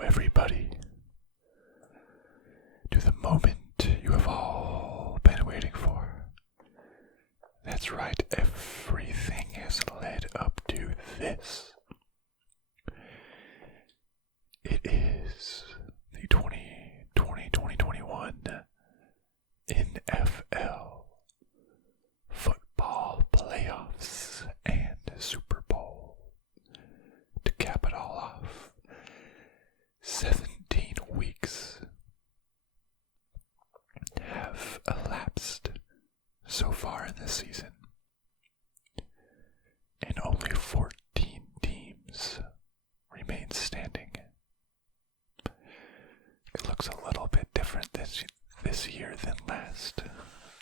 everybody, to the moment you have all been waiting for. That's right, everything has led up to this. It is the 2020-2021 NFL football playoffs and Super Bowl. To cap it all off, 17 weeks have elapsed so far in this season, and only 14 teams remain standing. It looks a little bit different this year than last.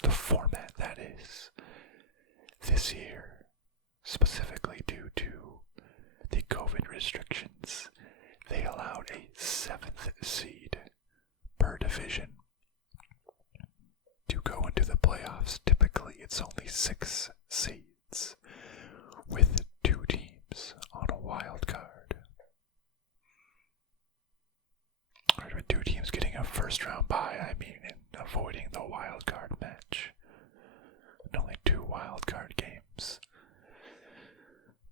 The format, that is. This year, specifically due to the COVID restrictions, they allowed a 7th seed per division to go into the playoffs. Typically, it's only 6 seeds, with 2 teams on a wild card. Or with 2 teams getting a first round bye, and avoiding the wild card match. And only 2 wild card games.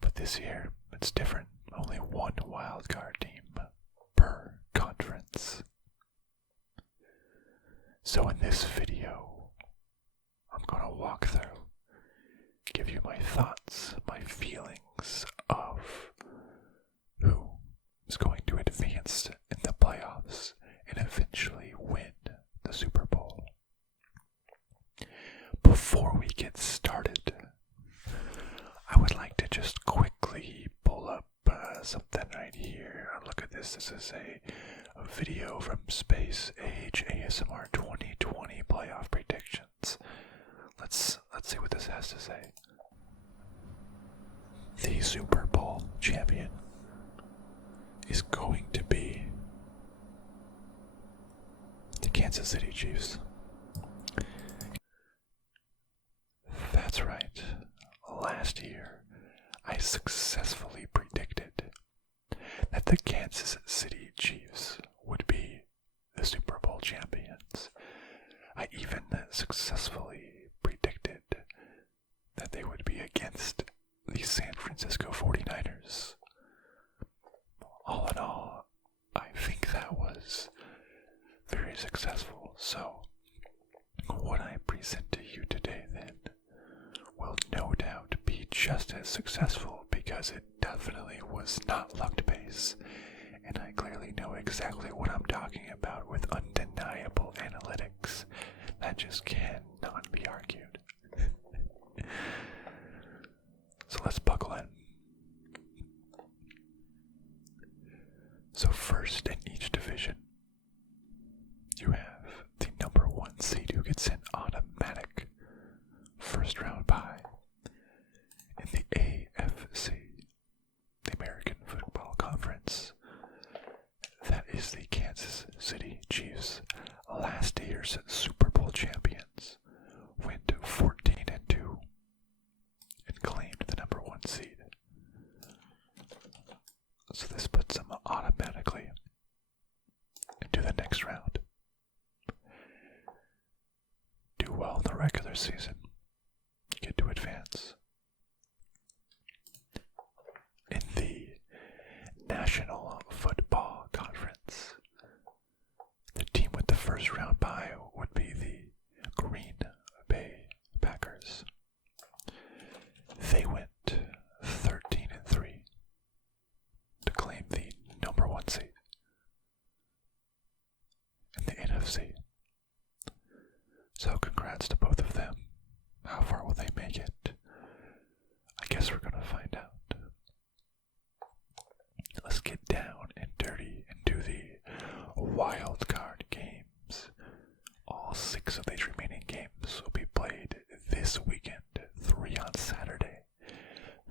But this year, it's different. Only 1 wild card team per conference. So in this video, I'm going to walk through, give you my thoughts, my feelings of who is going to advance in the playoffs and eventually win the Super Bowl. Before we get started, I would like to just quickly pull up something right here. Look at this. This is a video from Space Age ASMR 2020 playoff predictions. Let's see what this has to say. The Super Bowl champion is going to be the Kansas City Chiefs. That's right. Last year, I successfully predicted that the Kansas City Chiefs would be the Super Bowl champions. I even successfully predicted that they would be against the San Francisco 49ers. All in all, I think that was very successful. So, what I present to you today then will no doubt be just as successful, because it definitely was not luck-based, and I clearly know exactly what I'm talking about with undeniable analytics that just cannot be argued. So let's buckle in. So first, in each division, you have the number 1 seed who gets an automatic first round bye. In the AFC, the American Football Conference, that is the Kansas City Chiefs, last year's Super Bowl champions, went 14-2 and claimed the number 1 seed. So this puts them automatically into the next round. Do well in the regular season, get to advance. In the National Football Conference, the team with the first round bye would be the Green Bay Packers. They went 13-3 to claim the number 1 seed. In the NFC. So congrats to both of them. How far will they make it? I guess we're going to find out. Let's get down and dirty and do the wild card games. All 6 of these remaining games will be played this weekend. 3 on Saturday,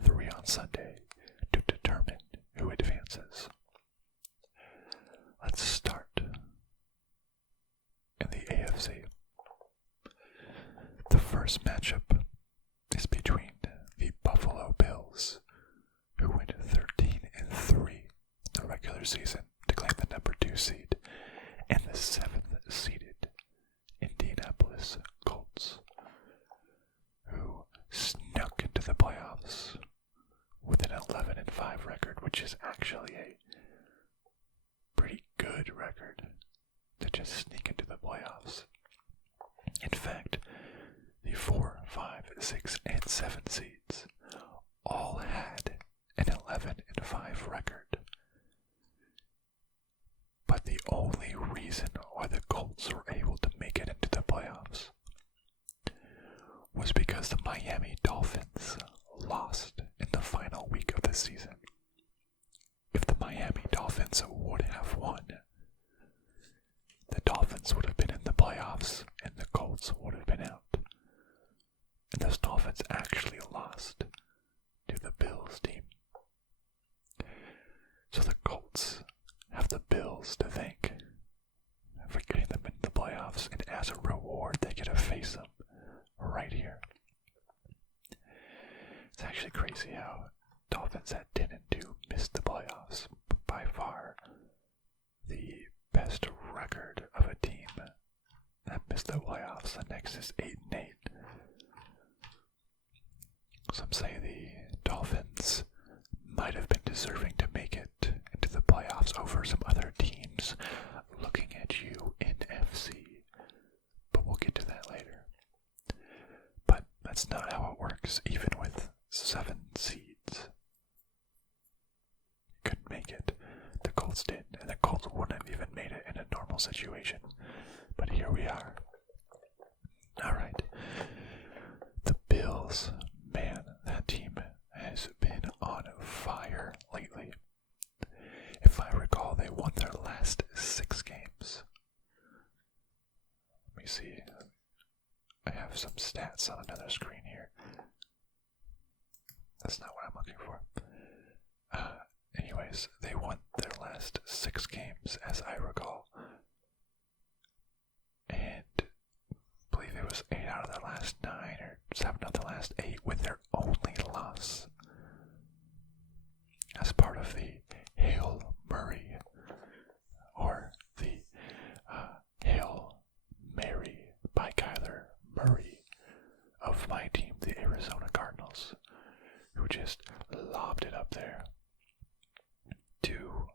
3 on Sunday, to determine who advances. Let's start in the AFC. The first matchup is between the Buffalo Bills, who went 13-3 in the regular season to claim the number which is actually a pretty good record to just sneak into the playoffs. In fact, the 4, 5, 6, and 7 seeds all had an 11-5 record. But the only reason why the Colts were able to make it into the playoffs was because the Miami Dolphins lost in the final week of the season. If the Miami Dolphins would have won, the Dolphins would have been in the playoffs and the Colts would have been out. And those Dolphins actually lost to the Bills team. So the Colts have the Bills to thank for getting them into the playoffs, and as a reward they get to face them right here. It's actually crazy how Dolphins at 10-2 missed the playoffs. By far the best record of a team that missed the playoffs. The next is 8-8. Some say the Dolphins might have been deserving to make it into the playoffs over some other teams looking at you, NFC. But we'll get to that later. But that's not how it works, even with 7 seeds. Couldn't make it. The Colts did, and the Colts wouldn't have even made it in a normal situation. But here we are. Alright. The Bills, man, that team has been on fire lately. If I recall, they won their last 6 games. Let me see. I have some stats on another screen here. That's not what I'm looking for. Anyways, they won their last 6 games, as I recall. And I believe it was 8 out of their last 9, or 7 out of the last 8, with their only loss as part of the Hail Murray, or the Hail Mary by Kyler Murray of my team, the Arizona Cardinals, who just lobbed it up there to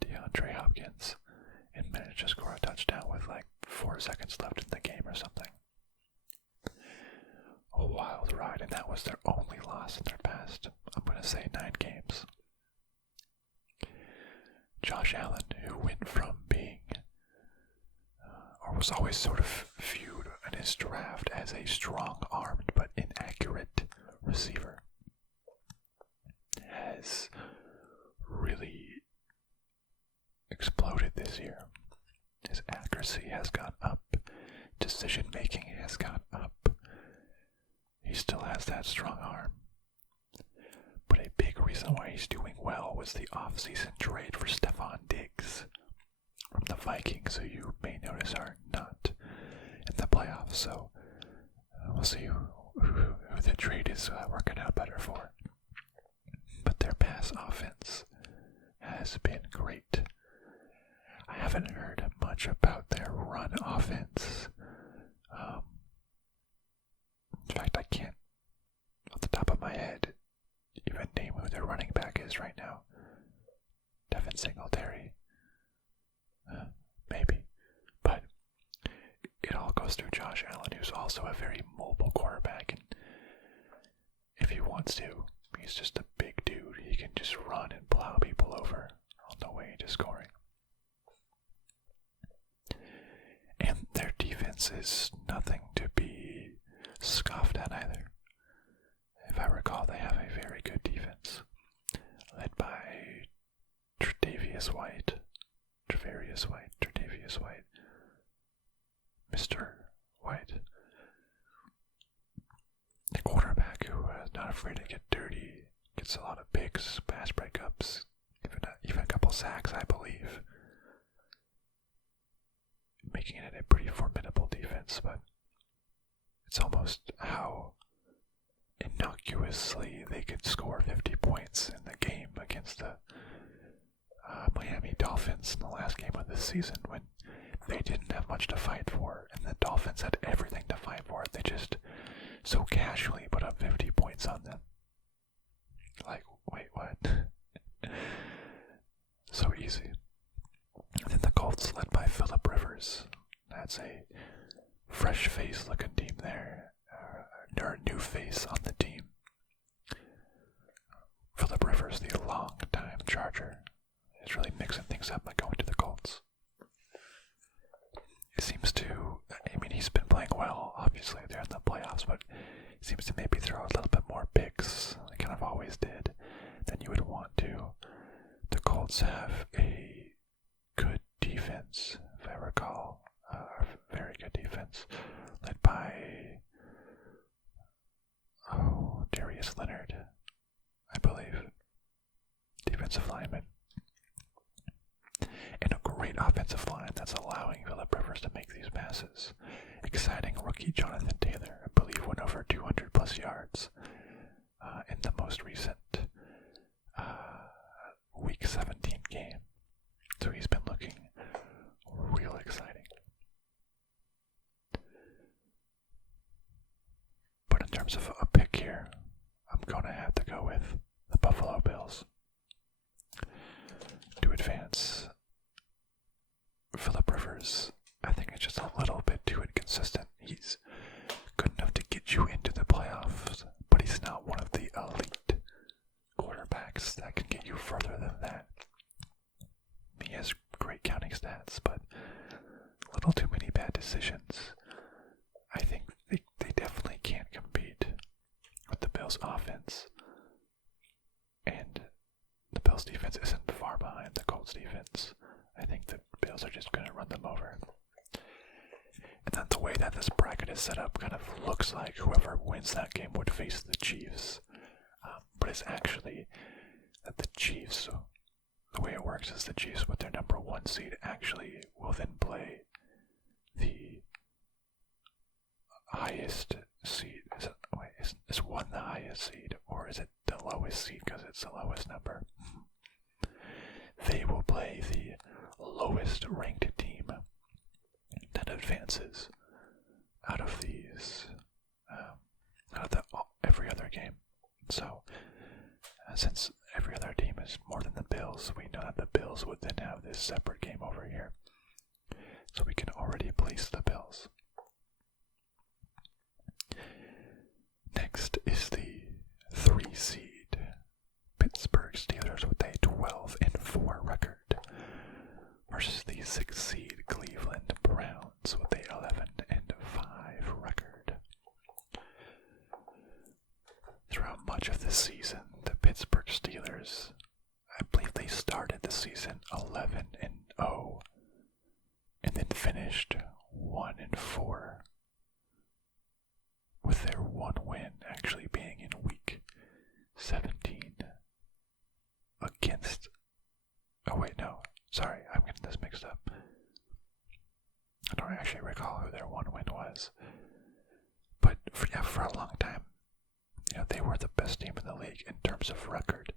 DeAndre Hopkins and managed to score a touchdown with like 4 seconds left in the game or something. A wild ride, and that was their only loss in their past, I'm going to say, 9 games. Josh Allen, who went from being, or was always sort of viewed in his draft as a strong-armed but inaccurate receiver, has really exploded this year. His accuracy has gone up. Decision making has gone up. He still has that strong arm. But a big reason why he's doing well was the off-season trade for Stephon Diggs from the Vikings, who you may notice are not in the playoffs. So we'll see who the trade is working out better for. But their pass offense has been great. I haven't heard much about their run offense. In fact, I can't, off the top of my head, even name who their running back is right now. Devin Singletary. Maybe. But it all goes through Josh Allen, who's also a very mobile quarterback. And if he wants to, he's just a big dude. He can just run and plow people over on the way to scoring. And their defense is nothing to be scoffed at either. If I recall, they have a very good defense, led by Tre'Davious White, Mr. White, the quarterback who is not afraid to get dirty, gets a lot of picks, pass breakups, even a couple sacks, I believe, making it a pretty formidable defense. But it's almost how innocuously they could score 50 points in the game against the Miami Dolphins in the last game of the season, when they didn't have much to fight for, and the Dolphins had everything to fight for. They just so casually put up 50 points on them. Like, wait, what? a fresh face looking team there, or a new face on the team. Phillip Rivers, the long-time Charger, is really mixing things up by going to the Colts. It seems to, he's been playing well, obviously, they're in the playoffs, but he seems to maybe throw a little bit more picks, like kind of always did, than you would want to. The Colts have a good defense, if I recall, a very good defense, led by, Darius Leonard, I believe, defensive lineman. And a great offensive line that's allowing Phillip Rivers to make these passes. Exciting rookie Jonathan Taylor, I believe, went over 200 plus yards in the most recent Week 17 game. So he's been looking real exciting. But in terms of a pick here, I'm going to have to go with the Buffalo Bills to advance. Phillip Rivers, I think it's just a little bit too inconsistent. He's good enough to get you into the playoffs, but he's not one of the elite quarterbacks that can get you further than that. He has great counting stats, but a little too many bad decisions. I think they definitely can't compete with the Bills' offense, and the Bills' defense isn't far behind the Colts' defense. I think the Bills are just going to run them over. And then the way that this bracket is set up kind of looks like whoever wins that game would face the Chiefs. But it's actually that the Chiefs, the way it works is the Chiefs with their number 1 seed actually will then play the highest seed. Is 1 the highest seed, or is it the lowest seed because it's the lowest number? They will play the lowest ranked team that advances out of these, every other game. So, since every other team is more than the Bills, we know that the Bills would then have this separate game over here. So we can already place the Bills. Next is the 3 seed Pittsburgh Steelers with a 12-4 record versus the 6 seed Cleveland Browns with a 11-5 record. Throughout much of the season, the Pittsburgh Steelers, I believe they started the season 11-0 and then finished 1-4, with their one win actually being in week 17 against, I'm getting this mixed up. I don't actually recall who their one win was, but for a long time, they were the best team in the league in terms of record,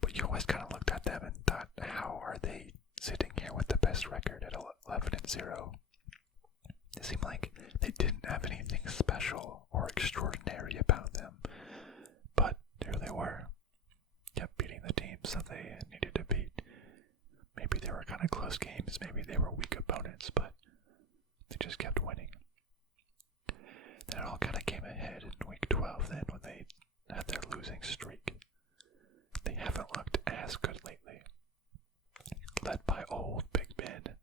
but you always kind of looked at them and thought, how are they sitting here with the best record at 11-0? It seemed like they didn't have anything special or extraordinary about them, but here they were, kept beating the teams that they needed to beat. Maybe they were kind of close games, maybe they were weak opponents, but they just kept winning. Then it all kind of came ahead in week 12 then when they had their losing streak. They haven't looked as good lately, led by old Big Ben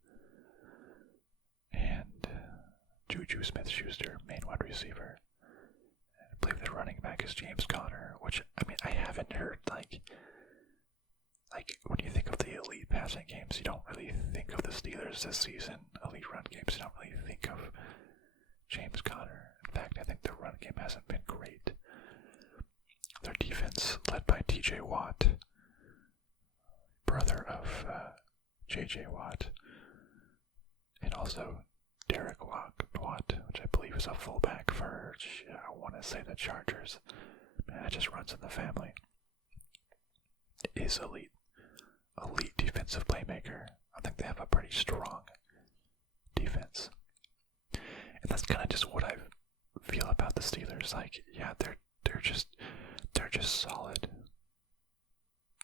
and Juju Smith-Schuster, main wide receiver. And I believe the running back is James Conner, which, I haven't heard, like when you think of the elite passing games, you don't really think of the Steelers this season. Elite run games, you don't really think of James Conner. In fact, I think the run game hasn't been great. Their defense, led by TJ Watt, brother of JJ Watt, and also Derek Watt, which I believe is a fullback for, I want to say, the Chargers. Man, that just runs in the family. Is elite defensive playmaker. I think they have a pretty strong defense. And that's kind of just what I feel about the Steelers. Like, yeah, they're just solid.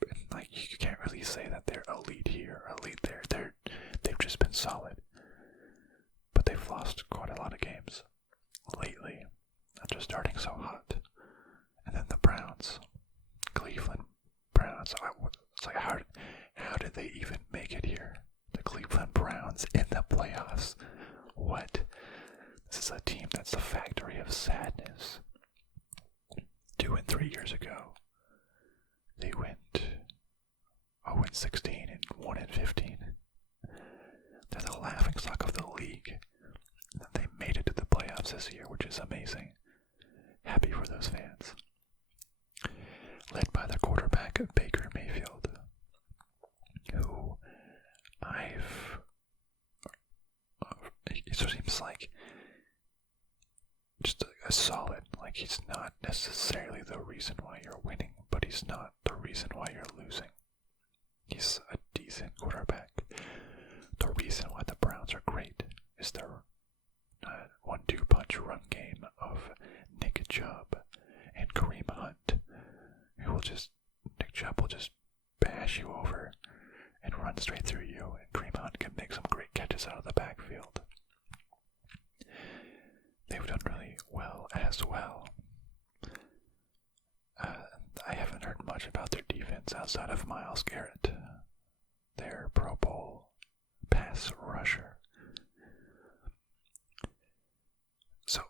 And like, you can't really say that they're elite here, elite there. They've just been solid. But they've lost quite a lot of games lately after starting so hot. And then the Browns, Cleveland Browns. It's like, how did they even make it here? The Cleveland Browns in the playoffs. What? This is a team that's the factory of sadness. 2-3 years ago, they went 0-16 and 1-15. They're the laughingstock of the league. They made it to the playoffs this year, which is amazing. Happy for those fans. Led by the quarterback, Baker Mayfield, who it seems like just a solid, like he's not necessarily the reason why you're winning, but he's not the reason why you're losing. He's a decent quarterback. The reason why the Browns are great is their 1-2 punch run game of Nick Chubb and Kareem Hunt, Nick Chubb will just bash you over and run straight through you, and Kareem Hunt can make some great catches out of the backfield. They've done really well as well. I haven't heard much about their defense outside of Myles Garrett, their Pro Bowl pass rusher. So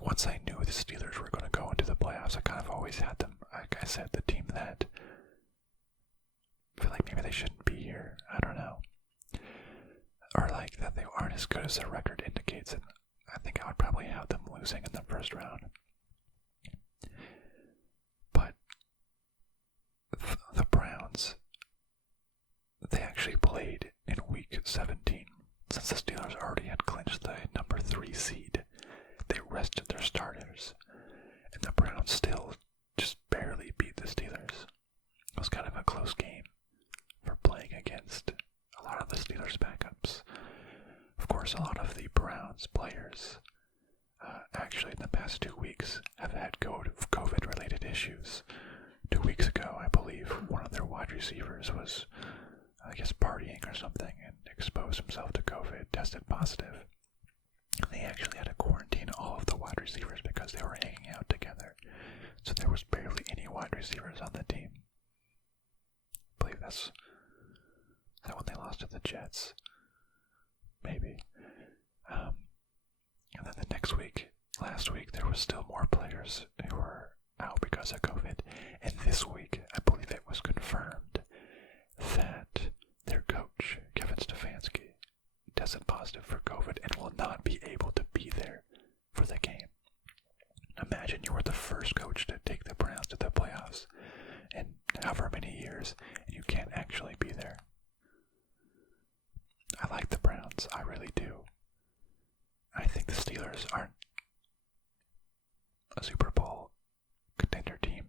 once I knew the Steelers were going to go into the playoffs, I kind of always had them, like I said, the team that I feel like maybe they shouldn't be here. I don't know. Or like that they aren't as good as their record indicates, and I think I would probably have them losing in the first round. But the Browns, they actually played in week 17. Since the Steelers already had clinched the number 3 seed, they rested their starters, and the Browns still just barely beat the Steelers. It was kind of a close game for playing against a lot of the Steelers' backups. Of course, a lot of the Browns players, actually in the past 2 weeks, have had COVID-related issues. 2 weeks ago, I believe, one of their wide receivers was, I guess, partying or something and exposed himself to COVID, tested positive. They actually had to quarantine all of the wide receivers because they were hanging out together. So there was barely any wide receivers on the team. I believe is that when they lost to the Jets? Maybe. And then the next week, last week, there was still more players who were out because of COVID. And this week, I believe it was confirmed that their coach, Kevin Stefanski, tested positive for COVID and will not be able to be there for the game. Imagine you were the first coach to take the Browns to the playoffs in however many years, and you can't actually be there. I like the Browns, I really do. I think the Steelers aren't a Super Bowl contender team.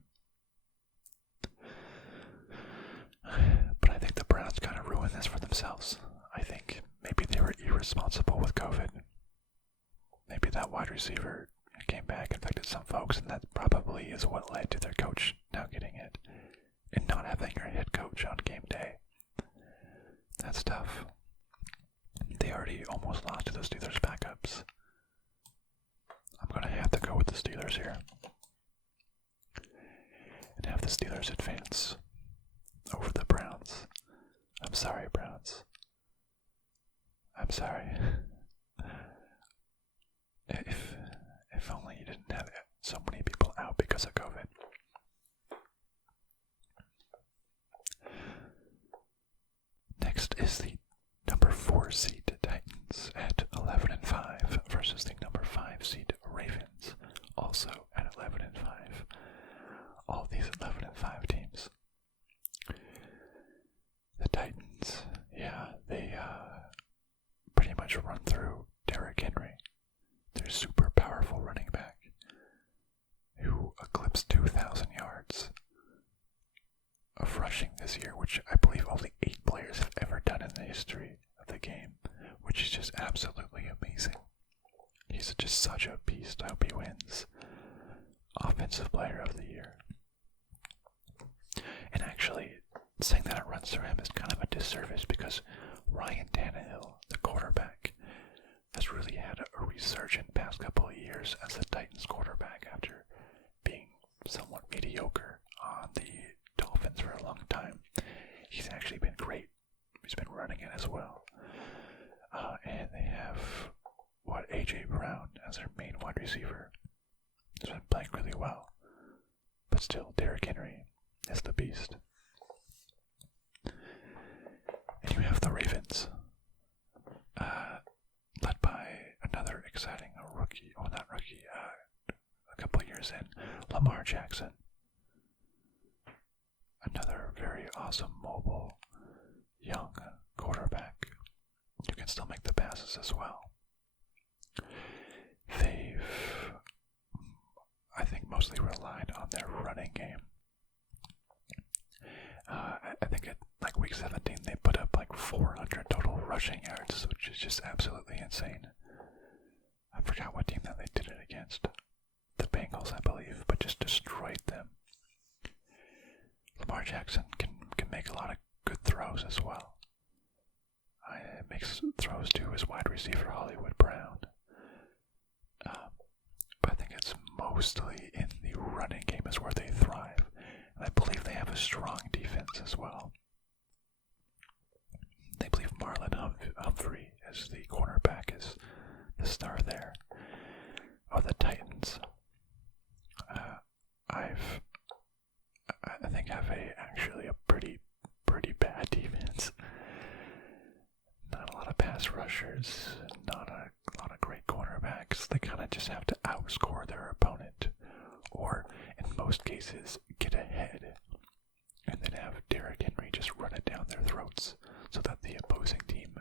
But I think the Browns kind of ruined this for themselves. I think maybe they were irresponsible with COVID. Maybe that wide receiver came back, infected some folks, and that probably is what led to their coach now getting it. And not having your head coach on game day. That's tough. They already almost lost to the Steelers' backups. I'm going to have to go with the Steelers here. And have the Steelers advance over the Browns. I'm sorry, Browns. I'm sorry. If only you didn't have so many people out because of COVID. Next is the number 4 seed Titans at 11-5 versus the number 5 seed Ravens, also at 11-5. All these 11-5 teams. The Titans, they pretty much run through Derrick Henry, their super powerful running back, who eclipsed 2,000 yards of rushing this year, which I believe only 8 players have ever done in the history of the game, which is just absolutely amazing. He's just such a beast. I hope he wins Offensive Player of the Year. And actually, saying that it runs through him is kind of a disservice because Ryan Tannehill, the quarterback, has really had a resurgent past couple of years as the Titans quarterback after being somewhat mediocre on the Dolphins for a long time. He's actually been great. He's been running it as well. And they have, A.J. Brown as their main wide receiver. He's been playing really well. But still, Derrick Henry is the beast. And you have the Ravens, led by another exciting rookie, a couple of years in, Lamar Jackson. Another very awesome, mobile, young quarterback who can still make the passes as well. They've, I think, mostly relied on their running game. I think at week 17 they put up 400 total rushing yards, which is just absolutely insane. I forgot what team that they did it against. The Bengals, I believe, but just destroyed them. Lamar Jackson can make a lot of good throws as well. It makes throws to his wide receiver, Hollywood Brown. But I think it's mostly in the running game is where they thrive. And I believe they have a strong defense as well. They believe Marlon Humphrey is the cornerback, is the star there. Oh, the Titans. I think have actually a pretty bad defense. Not a lot of pass rushers, not a lot of great cornerbacks. They kind of just have to outscore their opponent, or in most cases get ahead, and then have Derrick Henry just run it down their throats so that the opposing team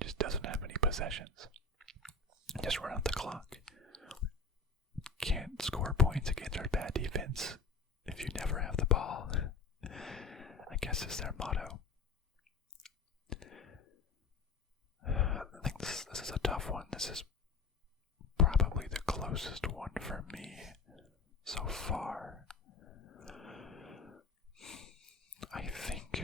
just doesn't have any possessions. Just run out the clock. Can't score points against our bad defense if you never have the ball, I guess is their motto. I think this is a tough one. This is probably the closest one for me so far. I think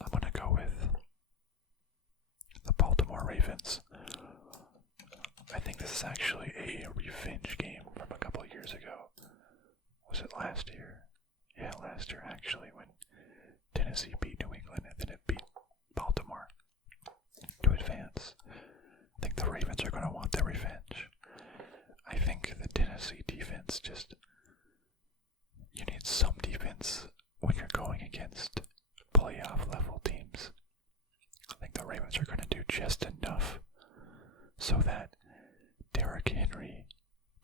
I'm going to go with the Baltimore Ravens. I think this is actually a revenge game from a couple of years ago. Was it last year? Yeah, last year actually, when Tennessee beat New England and then it beat Baltimore to advance. I think the Ravens are going to want their revenge. I think the Tennessee defense you need some defense when you're going against playoff level teams. I think the Ravens are going to do just enough so that Derrick Henry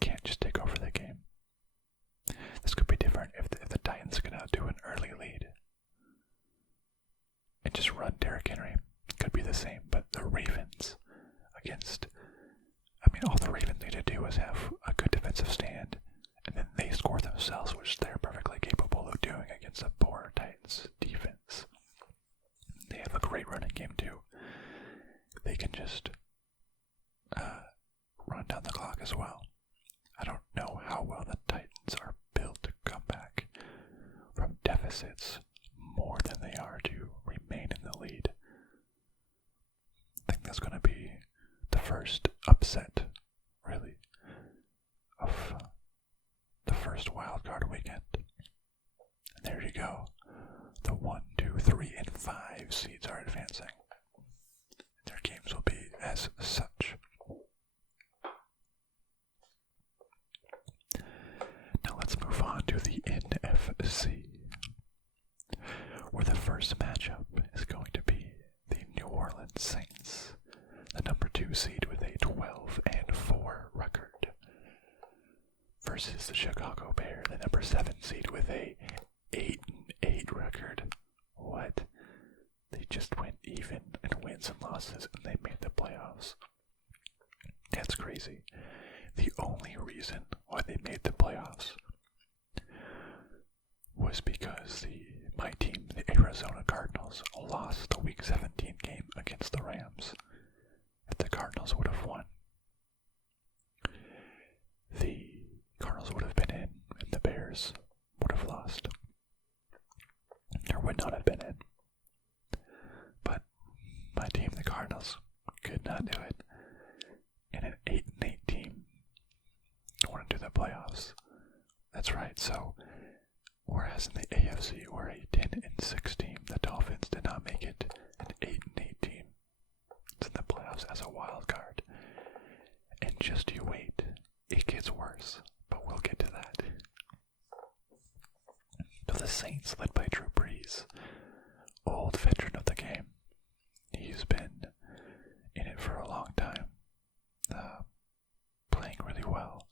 can't just take over the game. This could be different if the Titans are going to do an early lead and just run Derrick Henry. It could be the same, but the Ravens all the Ravens need to do is have a good defensive stand, and then they score themselves, which they're perfectly capable of doing against a poor Titans defense. They have a great running game too. They can just run down the clock as well. I don't know how well the Titans are built to come back from deficits more than they are to remain in the lead. I think that's going to be the first upset, really, of the first wild card weekend. And there you go. The 1, 2, 3, and 5 seeds are advancing. Their games will be as such. Now let's move on to the NFC, where the first matchup is going to be the New Orleans Saints, the number 2 seed with a 12-4 record, versus the Chicago Bears, the number 7 seed with a 8-8 record. What? They just went even in wins and losses, and they made the playoffs. That's crazy. The only reason why they made the playoffs was because my team, the Arizona Cardinals, lost the Week 17 game against the Rams. If the Cardinals would have won, the Cardinals would have been in, and the Bears would have lost. Or would not have been in. not do it. And an 8-8 team went into the playoffs. That's right. So, whereas in the AFC we're a 10-6 team, the Dolphins did not make it an 8-8 team. It's in the playoffs as a wild card. And just you wait, it gets worse. But we'll get to that. So the Saints, led by Drew Brees, old veteran of the game. He's been in it for a long time, playing really well.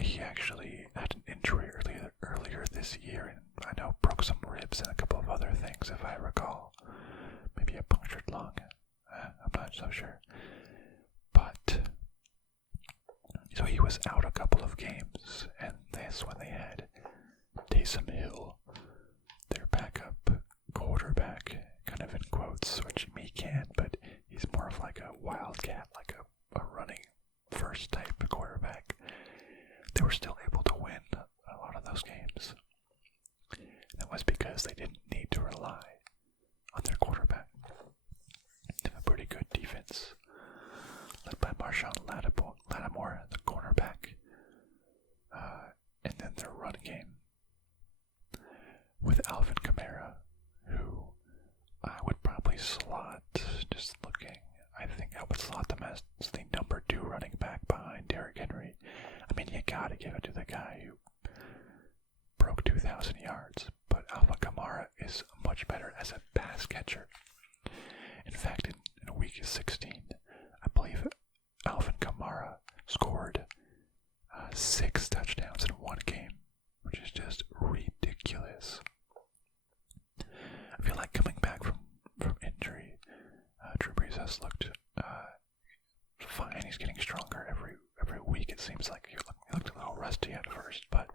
He actually had an injury earlier this year, and I know broke some ribs and a couple of other things, if I recall. Maybe a punctured lung. I'm not so sure. But so he was out a couple of games, and that's when they had Taysom Hill, their backup quarterback, kind of in quotes, which he can, but he's more of like a wildcat, like a running first type of quarterback. They were still able to win a lot of those games. That was because they didn't need to rely on their quarterback. They have a pretty good defense, led by Marshawn Lattimore, the cornerback, and then their run game with Alvin Kamara, who I would probably slot, just looking, I think I would slot them as the number 2 running back behind Derrick Henry. I mean, you gotta give it to the guy who broke 2,000 yards, but Alvin Kamara is much better as a pass catcher. In fact, in week 16, I believe Alvin Kamara scored 6 touchdowns in one game, which is just ridiculous. I feel like coming back from injury, Drew Brees has looked fine. He's getting stronger every week. It seems like he looked a little rusty at first, but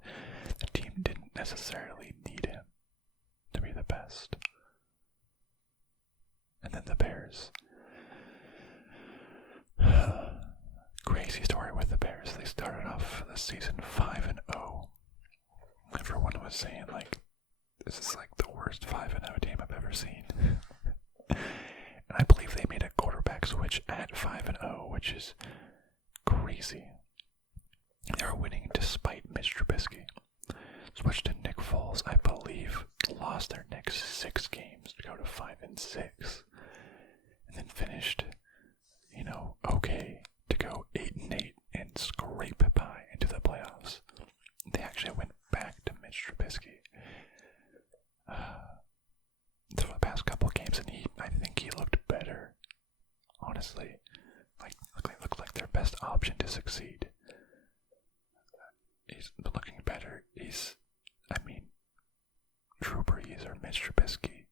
the team didn't necessarily need him to be the best. And then the Bears. Crazy story with the Bears. They started off the season 5-0. Everyone was saying, like, this is like the worst 5-0 team I've ever seen. And I believe they made a quarterback switch at 5-0, which is crazy. They were winning despite Mitch Trubisky. Switched to Nick Foles, I believe, lost their next 6 games to go to 5-6. And then finished, okay, to go 8-8 and scrape by into the playoffs. They actually went back to Mitch Trubisky for the past couple of games, and I think he looked better, honestly. Looked like their best option to succeed. He's looking better. Drew Brees or Mitch Trubisky.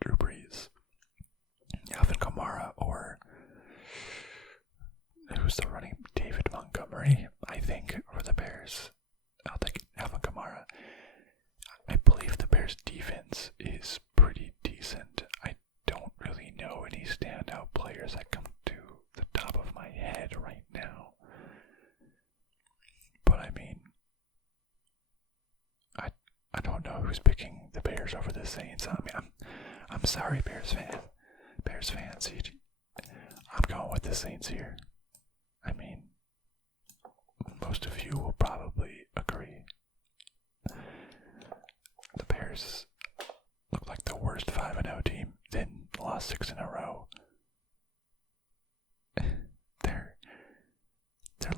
Drew Brees. Alvin Kamara, or who's the running? David Montgomery, I think, for the Bears. I'll take Alvin Kamara. I believe the Bears' defense is pretty decent. I don't really know any standout players that come to the top of my head right now. But I don't know who's picking the Bears over the Saints. I'm sorry, Bears fans. I'm going with the Saints here. Most of you will probably agree. The Bears look like the worst 5-0 team, then lost 6 in a row. They're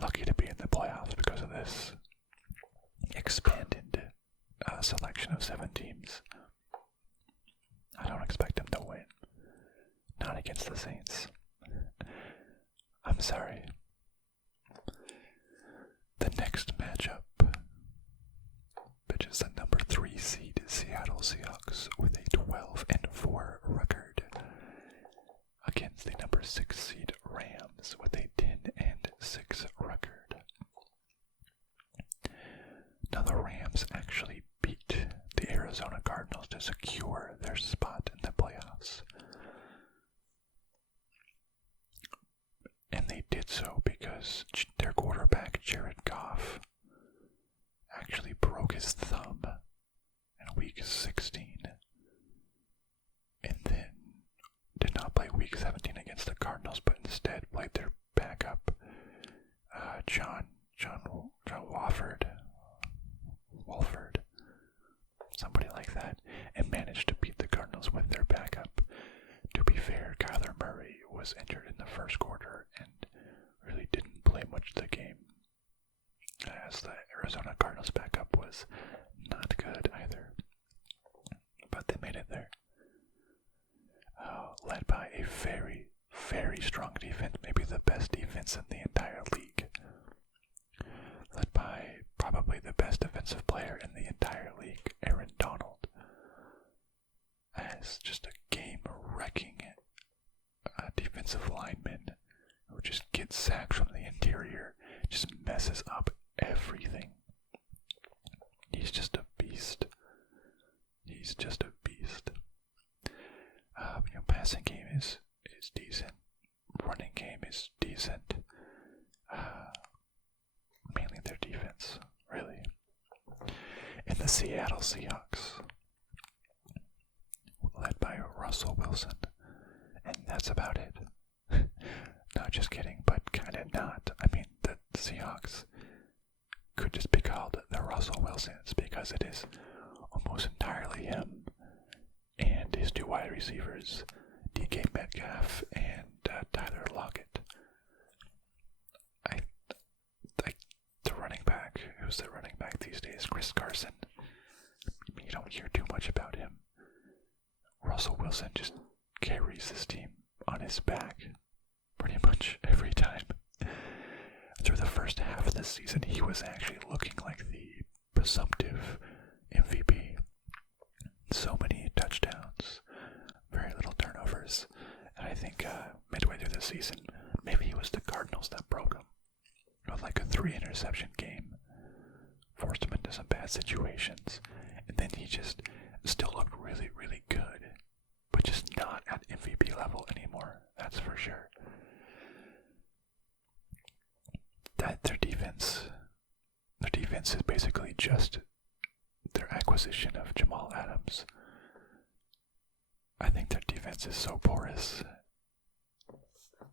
lucky to be in the playoffs because of this expanded selection of 7 teams. I don't expect them to win. Not against the Saints. I'm sorry. The next matchup pitches the number 3 seed Seattle Seahawks with a 12-4 record against the number 6 seed Rams with a 10-6 record. Now the Rams actually beat the Arizona Cardinals to secure their spot in the playoffs. And they did so because their quarterback, Jared Goff, actually broke his thumb in week 16 Week 17 against the Cardinals, but instead played their backup, John Walford, somebody like that, and managed to beat the Cardinals with their backup. To be fair, Kyler Murray was injured in the first quarter and really didn't play much of the game, as the Arizona Cardinals backup was not good either. But they made it there. Led by a very, very strong defense, maybe the best defense in the entire league. Led by probably the best defensive player in the entire league, Aaron Donald. As just a game-wrecking defensive lineman who just gets sacks from the interior, just messes up everything. He's just a beast. He's just a beast. Passing game is decent. Running game is decent. Mainly their defense, really. And the Seattle Seahawks, led by Russell Wilson. And that's about it. No, just kidding, but kinda not. I mean, the Seahawks could just be called the Russell Wilsons because it is almost entirely him and his two wide receivers, DK Metcalf and Tyler Lockett. The running back, who's the running back these days? Chris Carson. You don't hear too much about him. Russell Wilson just carries this team on his back pretty much every time. Through the first half of the season, he was actually looking like the presumptive MVP. So many touchdowns, very little turnovers, and I think midway through the season, maybe it was the Cardinals that broke him. With like a 3-interception game, forced him into some bad situations, and then he just still looked really, really good, but just not at MVP level anymore, that's for sure. Their defense is basically just their acquisition of Jamal Adams. I think their defense is so porous.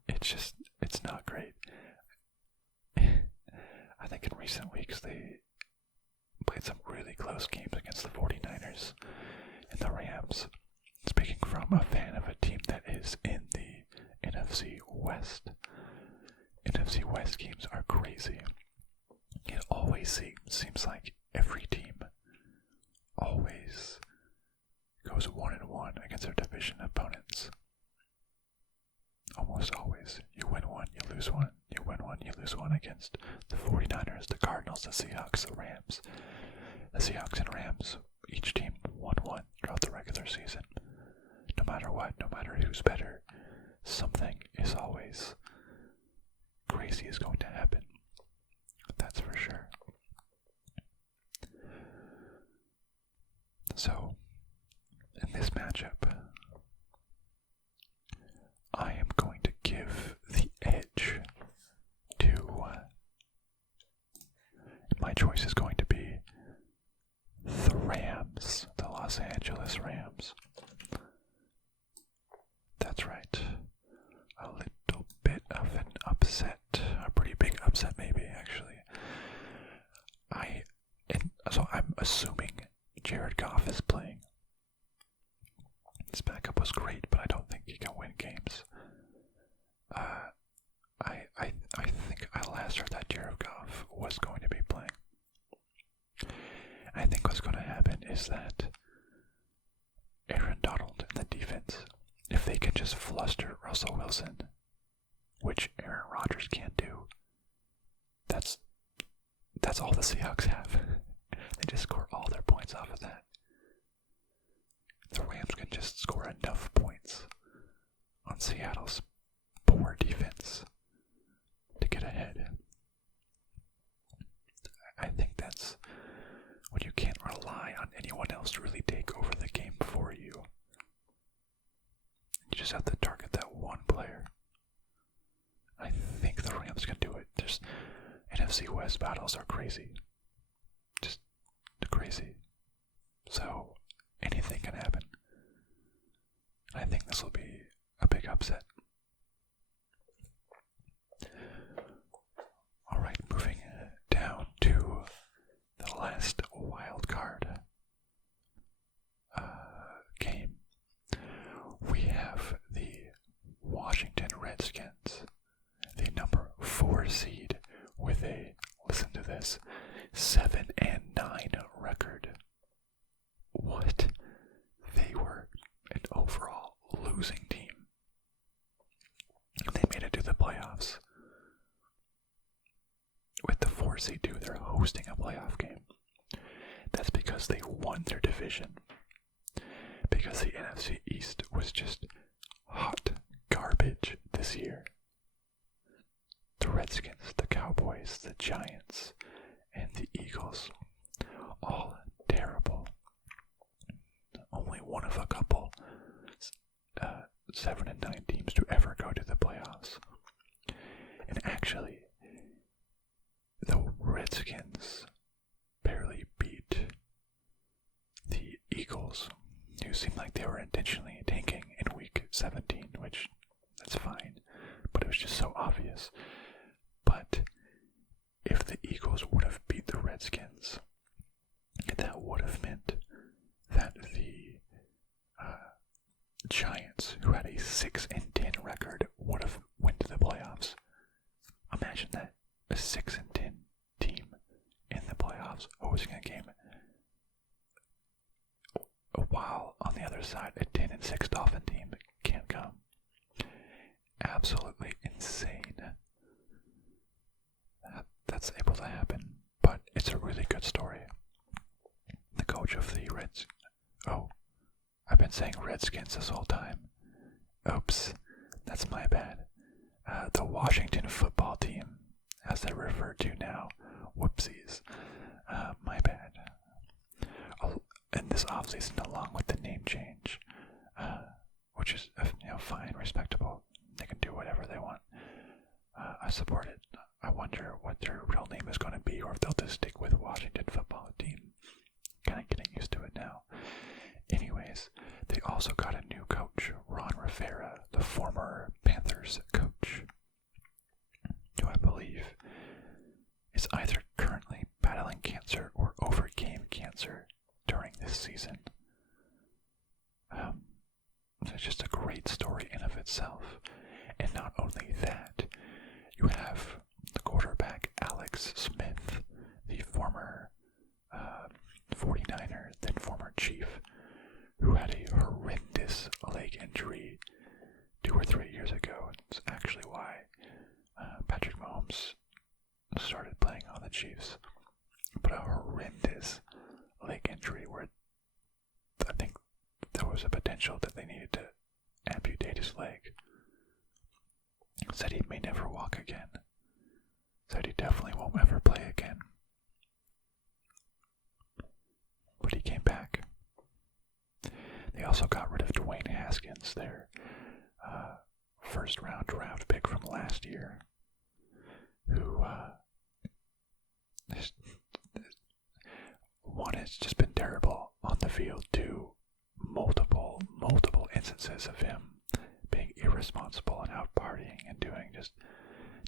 It's not great. I think in recent weeks they played some really close games against the 49ers and the Rams. Speaking from a fan of a team that is in the NFC West. NFC West games are crazy. It always seems like every team always goes 1-1 against their division opponents. Almost always. You win one, you lose one. You win one, you lose one against the 49ers, the Cardinals, the Seahawks, the Rams. The Seahawks and Rams, each team 1-1 throughout the regular season. No matter what, no matter who's better, something is always crazy is going to happen. That's for sure. So, in this matchup, I am going to give the edge to, my choice is going to be the Rams, the Los Angeles Rams. That's right. A little bit of an upset, a pretty big upset maybe, actually. So I'm assuming Jared Goff is playing. His backup was great, but I don't think he can win games. I think I last heard that Jared Goff was going to be playing. I think what's going to happen is that Aaron Donald and the defense, if they can just fluster Russell Wilson, which Aaron Rodgers can't do, that's all the Seahawks have. They just score all their points off of that. The Rams can just score enough points on Seattle's poor defense to get ahead. I think that's when you can't rely on anyone else to really take over the game for you. You just have to target that one player. I think the Rams can do it. There's NFC West battles are crazy. Just crazy. So anything can happen. I think this will be a big upset. the playoffs. With the 4 seed too, they're hosting a playoff game. That's because they won their division. Because the NFC East was just hot garbage this year. The Redskins, the Cowboys, the Giants, and the Eagles, all terrible. Only one of a couple 7 and 9 teams to ever go to the playoffs. And actually, the Redskins barely beat the Eagles, who seemed like they were intentionally tanking in week 17, which, that's fine, but it was just so obvious. But if the Eagles would have beat the Redskins, that would have meant that the Giants, who had a 6-10 record, would have went to the playoffs. Imagine that, a 6-10 team in the playoffs hosting a game, while on the other side a 10-6 Dolphin team can't come. Absolutely insane. That's able to happen, but it's a really good story. The coach of the I've been saying Redskins this whole time. Oops, that's my bad. The Washington football team, as they're referred to now. Whoopsies. My bad. And this offseason, along with the name change, which is fine, respectable. They can do whatever they want. I support it. I wonder what their real name is going to be, or if they'll just stick with Washington football team. Kind of getting used to it now. Anyways, they also got a new coach, Ron Rivera, the former Panthers coach, who I believe is either currently battling cancer or overcame cancer during this season. It's just a great story in of itself. And not only that, you have the quarterback Alex Smith, the former 49er, then former Chief, who had a horrendous leg injury 2 or 3 years ago. It's actually why Patrick Mahomes started playing on the Chiefs. But a horrendous leg injury where I think there was a potential that they needed to amputate his leg. Said he may never walk again. Said he definitely won't ever play again. But he came back. They also got rid of Dwayne Haskins, their first-round draft pick from last year, who one has just been terrible on the field. 2, multiple instances of him being irresponsible and out partying and doing just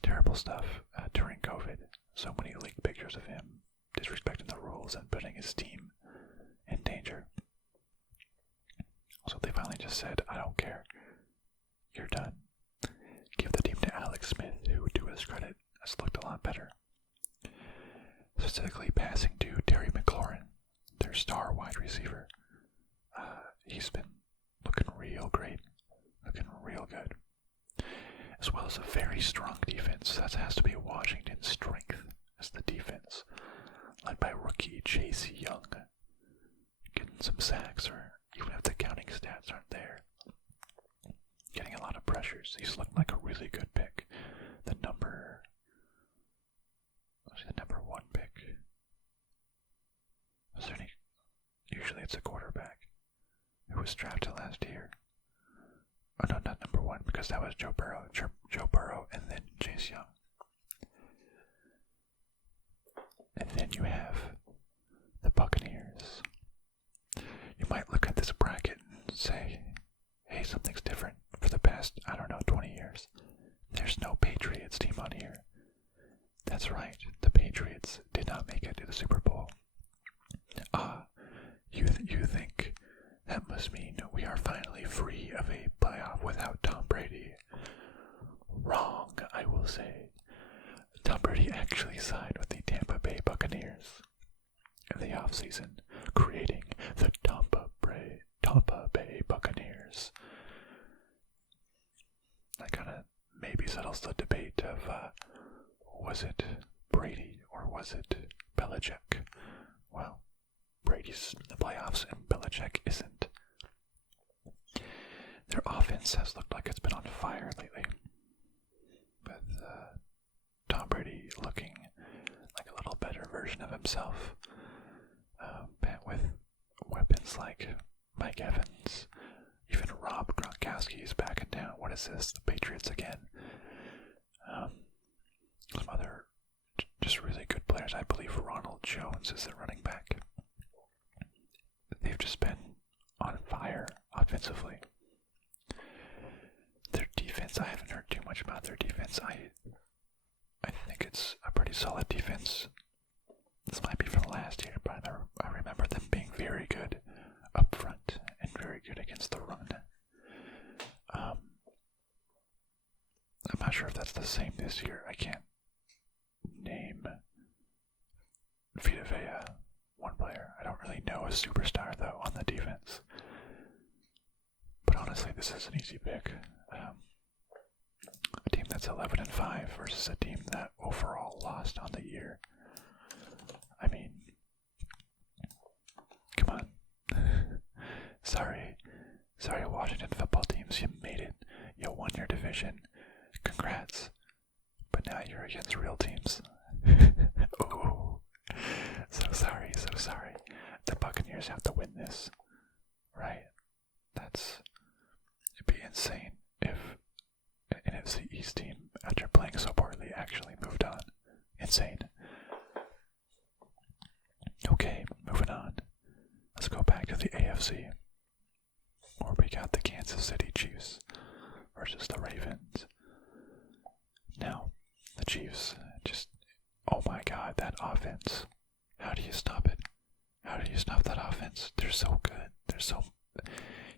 terrible stuff during COVID. So many leaked pictures of him disrespecting the rules and putting his team in danger. So they finally just said, I don't care. You're done. Give the team to Alex Smith, who, to his credit, has looked a lot better. Specifically passing to Terry McLaurin, their star wide receiver. He's been looking real great. Looking real good. As well as a very strong defense. That has to be Washington's strength as the defense. Led by rookie Chase Young. Getting some sacks, or even if the counting stats aren't there. Getting a lot of pressures. He's looking like a really good pick. The number 1 pick. Was there any? Usually it's a quarterback who was drafted last year. Oh no, not number 1, because that was Joe Burrow. Joe Burrow and then Chase Young. And then you have the Buccaneers. You might look at this bracket and say, hey, something's different. For the past, 20 years, there's no Patriots team on here. That's right, the Patriots did not make it to the Super Bowl. You think that must mean we are finally free of a playoff without Tom Brady. Wrong, I will say. Tom Brady actually signed with the Tampa Bay Buccaneers in the offseason, creating the Tampa Bay Buccaneers. That kind of maybe settles the debate of was it Brady or was it Belichick? Well, Brady's in the playoffs and Belichick isn't. Their offense has looked like it's been on fire lately, with Tom Brady looking like a little better version of himself, with weapons like Mike Evans. Even Rob Gronkowski is back in town. What is this? The Patriots again. Some other just really good players. I believe Ronald Jones is the running back. They've just been on fire offensively. Their defense, I haven't heard too much about their defense. I think it's a pretty solid defense. This might be from last year, but I remember them being very good up front and very good against the run. I'm not sure if that's the same this year. I can't name Vita Vea, one player. I don't really know a superstar, though, on the defense. But honestly, this is an easy pick. A team that's 11-5 versus a team that overall lost on the year. I mean, come on. Sorry, Washington football teams, you made it. You won your division. Congrats. But now you're against real teams. Oh, so sorry. The Buccaneers have to win this, right? It'd be insane if an NFC East team, after playing so poorly, actually moved on. Insane. Okay, moving on. Let's go back to the AFC, where we got the Kansas City Chiefs versus the Ravens. Now, the Chiefs oh my God, that offense. How do you stop it? How do you stop that offense? They're so good.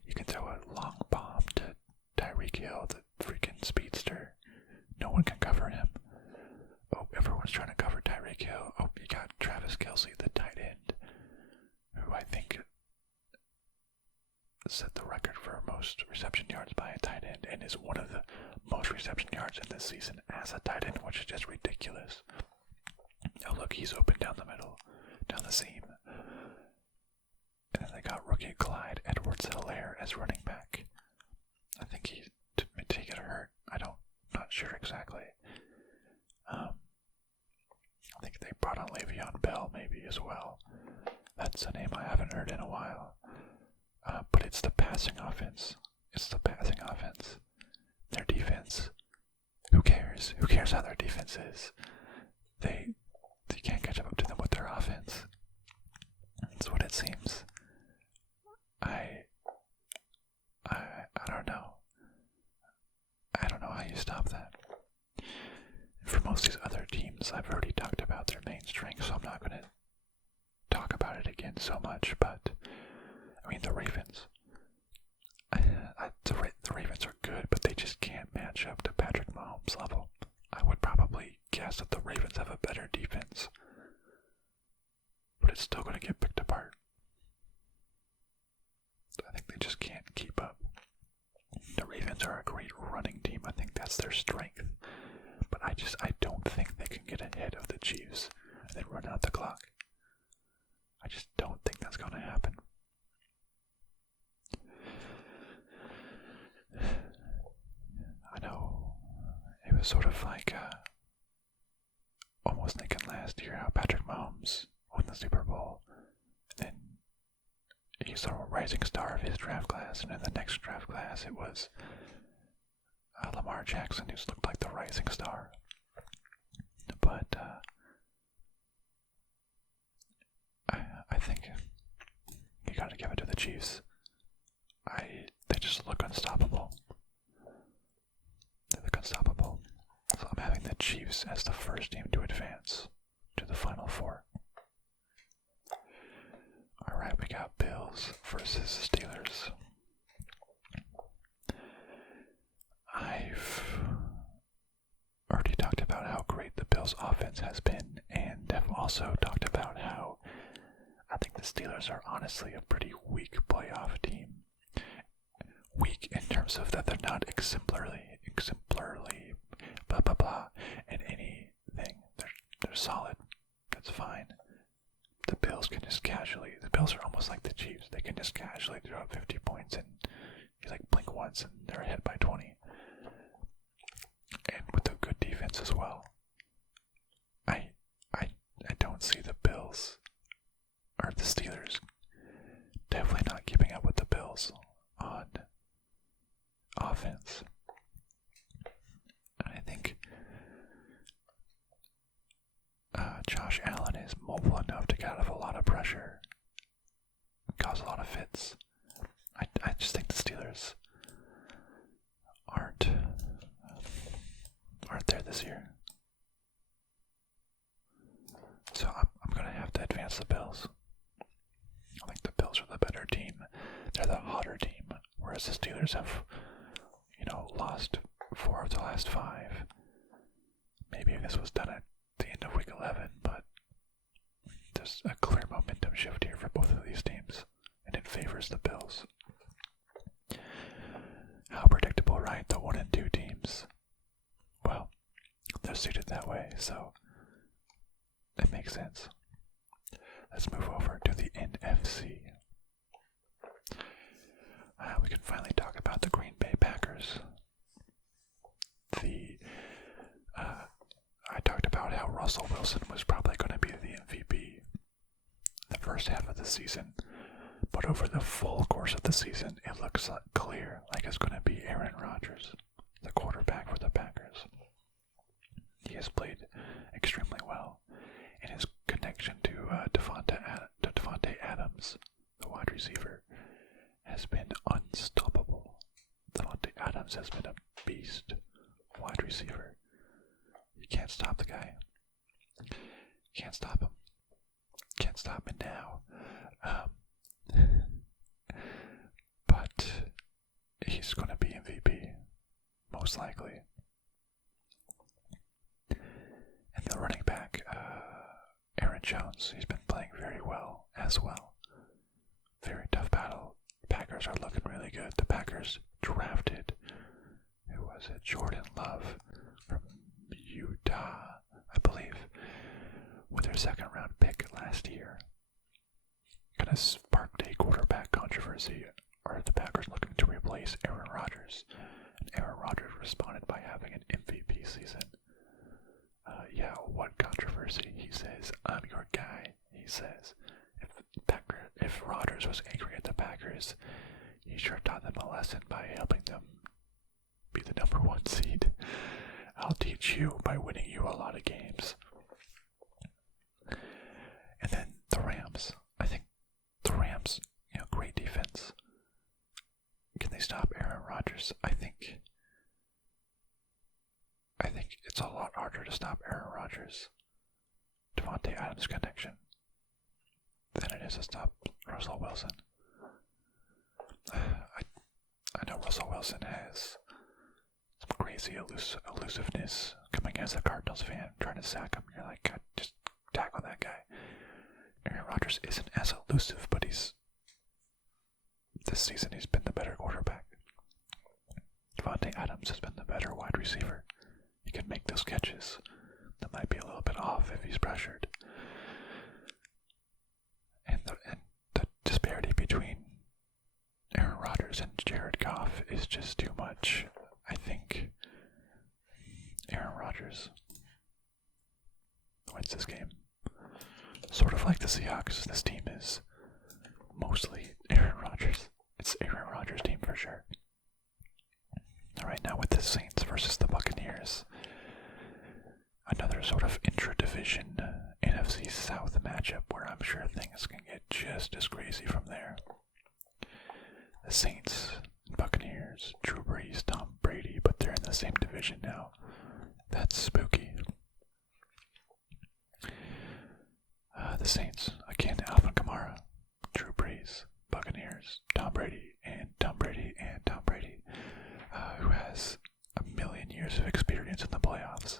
You can throw a long bomb to Tyreek Hill, the freaking speedster. No one can cover him. Oh, everyone's trying to cover Tyreek Hill. Oh, you got Travis Kelce, the tight end, who I think set the record for most reception yards by a tight end and is one of the most reception yards in this season as a tight end, which is just ridiculous. Oh, look, he's open down the middle, down the seam. And then they got rookie Clyde Edwards-Helaire as running back. I think he did he get hurt? Not sure exactly. I think they brought on Le'Veon Bell maybe as well. That's a name I haven't heard in a while. But it's the passing offense. Their defense. Who cares? Who cares how their defense is? They can't catch up to them with their offense. That's what it seems. I don't know. I don't know how you stop that. And for most of these other teams, I've already talked about their main strengths, so I'm not going to talk about it again so much, but I mean, the Ravens. The Ravens are good, but they just can't match up to Patrick Mahomes' level. I would probably guess that the Ravens have a better defense, but it's still going to get picked apart. I think they just can't keep up. The Ravens are a great running team. I think that's their strength, but I don't think they can get ahead of the Chiefs and then run out the clock. I just don't think that's going to happen. I know it was sort of like almost thinking last year how Patrick Mahomes won the Super Bowl, and then he's the rising star of his draft class, and in the next draft class it was Lamar Jackson, who's looked like the rising star. But I think you got to give it to the Chiefs. They just look unstoppable. So I'm having the Chiefs as the first team to advance to the Final Four. Alright, we got Bills versus Steelers. I've already talked about how great the Bills' offense has been, and I've also talked about how I think the Steelers are honestly a pretty weak playoff team. Weak in terms of that they're not exemplarily are solid. That's fine. The Bills can just casually, the Bills are almost like the Chiefs. They can just casually throw up 50 points and you like blink once and they're ahead by 20. And with a good defense as well. I don't see the Bills or the Steelers definitely not keeping up with the Bills on offense. I think Josh Allen is mobile enough to get out of a lot of pressure, cause a lot of fits. I just think the Steelers aren't there this year. So I'm going to have to advance the Bills. I think the Bills are the better team. They're the hotter team, whereas the Steelers have, lost 4 of the last 5. Maybe this was done at the end of week 11, but there's a clear momentum shift here for both of these teams, and it favors the Bills. How predictable, right? The 1 and 2 teams. Well, they're seated that way, so it makes sense. Let's move over to the NFC. We can finally talk about the Green Bay Packers. I talked about how Russell Wilson was probably going to be the MVP the first half of the season, but over the full course of the season, it looks clear like it's going to be Aaron Rodgers, the quarterback for the Packers. He has played extremely well, and his connection to Devontae Adams, the wide receiver, has been unstoppable. Devontae Adams has been a beast wide receiver. You can't stop the guy. Can't stop him. Can't stop him now. But he's going to be MVP, most likely. And the running back, Aaron Jones, he's been playing very well as well. Very tough battle. Packers are looking really good. The Packers drafted, who was it? Jordan Love from Utah, I believe, with their second round pick last year. Kind of sparked a quarterback controversy. Are the Packers looking to replace Aaron Rodgers? And Aaron Rodgers responded by having an MVP season. What controversy? He says, I'm your guy. He says, if Rodgers was angry at the Packers, he sure taught them a lesson by helping them be the number 1 seed. I'll teach you by winning you a lot of games. And then the Rams. I think the Rams, great defense. Can they stop Aaron Rodgers? I think it's a lot harder to stop Aaron Rodgers, Devontae Adams connection, than it is to stop Russell Wilson. I know Russell Wilson has some crazy elusiveness coming as a Cardinals fan, trying to sack him. You're like, God, just tackle that guy. Aaron Rodgers isn't as elusive, but this season he's been the better quarterback. Devontae Adams has been the better wide receiver. He can make those catches. That might be a little bit off if he's pressured. And the disparity between Aaron Rodgers and Jared Goff is just too much. I think Aaron Rodgers wins this game. Sort of like the Seahawks, this team is mostly Aaron Rodgers. It's Aaron Rodgers' team for sure. Alright, now with the Saints versus the Buccaneers. Another sort of intra-division NFC South matchup where I'm sure things can get just as crazy from there. The Saints and Buccaneers, Drew Brees, Tom Brady, but they're in the same division now. That's spooky. The Saints, again, Alvin Kamara, Drew Brees, Buccaneers, Tom Brady, and Tom Brady, and Tom Brady, who has a million years of experience in the playoffs.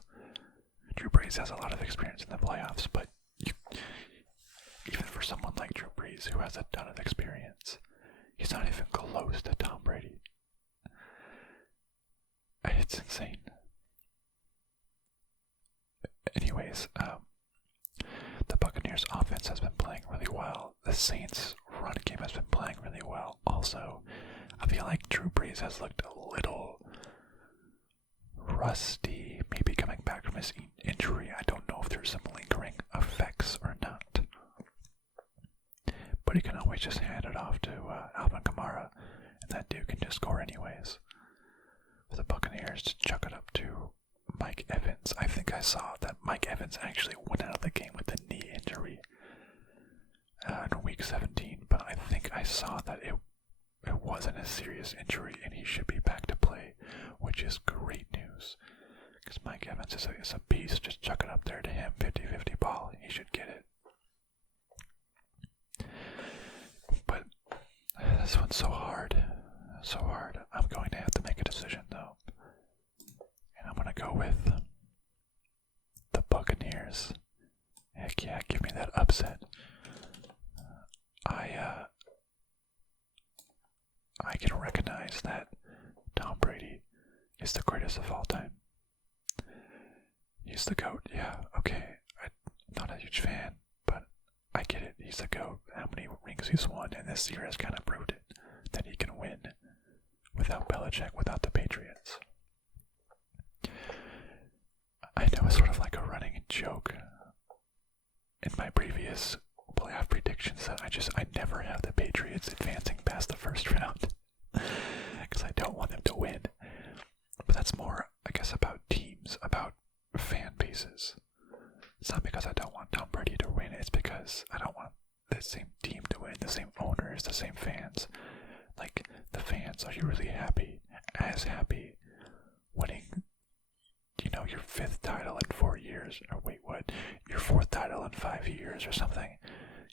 Drew Brees has a lot of experience in the playoffs, but even for someone like Drew Brees, who has a ton of experience, he's not even close to Tom Brady. It's insane. Anyways, Buccaneers offense has been playing really well. The Saints run game has been playing really well. Also, I feel like Drew Brees has looked a little rusty, maybe coming back from his injury. I don't know if there's some lingering effects or not. But he can always just hand it off to Alvin Kamara, and that dude can just score anyways. For the Buccaneers to chuck it up to Mike Evans. I think I saw that Mike Evans actually went out of the game with a knee injury in week 17, but I think I saw that it wasn't a serious injury and he should be back to play, which is great news. Because Mike Evans is a beast. Just chuck it up there to him, 50-50 ball, he should get it. But this one's so hard. So hard. I'm going to have to make a decision though. And I'm going to go with the Buccaneers. Heck yeah, give me that upset. I can recognize that Tom Brady is the greatest of all time. He's the GOAT, yeah, okay. I'm not a huge fan, but I get it. He's the GOAT. How many rings he's won, and this year has kind of proved it, that he can win without Belichick, without the Patriots. I know it's sort of like a running joke in my previous playoff predictions that I never have the Patriots advancing past the first round because I don't want them to win. But that's more, I guess, about teams, about fan bases. It's not because I don't want Tom Brady to win, it's because I don't want the same team to win, the same owners, the same fans. Like, the fans, are you really happy, as happy, winning, your 5th title in 4 years, or wait, what, your 4th title in 5 years or something?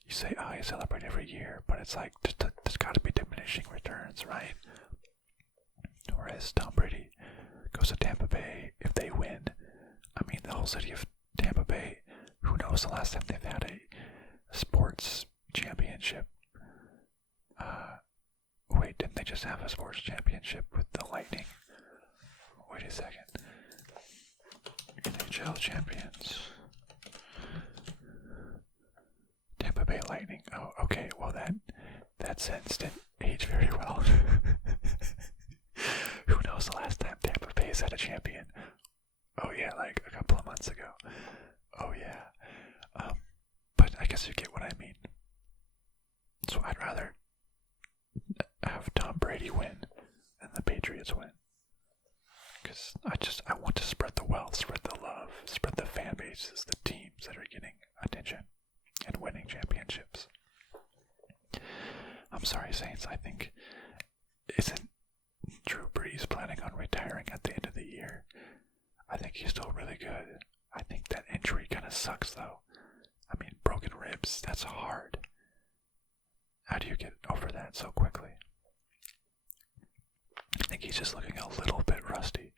You say, oh, you celebrate every year, but it's like, there's got to be diminishing returns, right? Whereas Tom Brady goes to Tampa Bay, if they win, I mean, the whole city of Tampa Bay, who knows the last time they've had a sports championship? Wait, didn't they just have a sports championship with the Lightning? Wait a second. NHL champions. Tampa Bay Lightning. Oh, okay. Well, that sentence didn't age very well. Who knows the last time Tampa Bay's had a champion? Oh yeah, like a couple of months ago. Oh yeah. But I guess you get what I mean. So I'd rather have Tom Brady win than the Patriots win. Because I want to spread the wealth, spread the love, spread the fan bases, the teams that are getting attention and winning championships. I'm sorry, Saints, I think, isn't Drew Brees planning on retiring at the end of the year? I think he's still really good. I think that injury kind of sucks, though. I mean, broken ribs, that's hard. How do you get over that so quickly? I think he's just looking a little bit rusty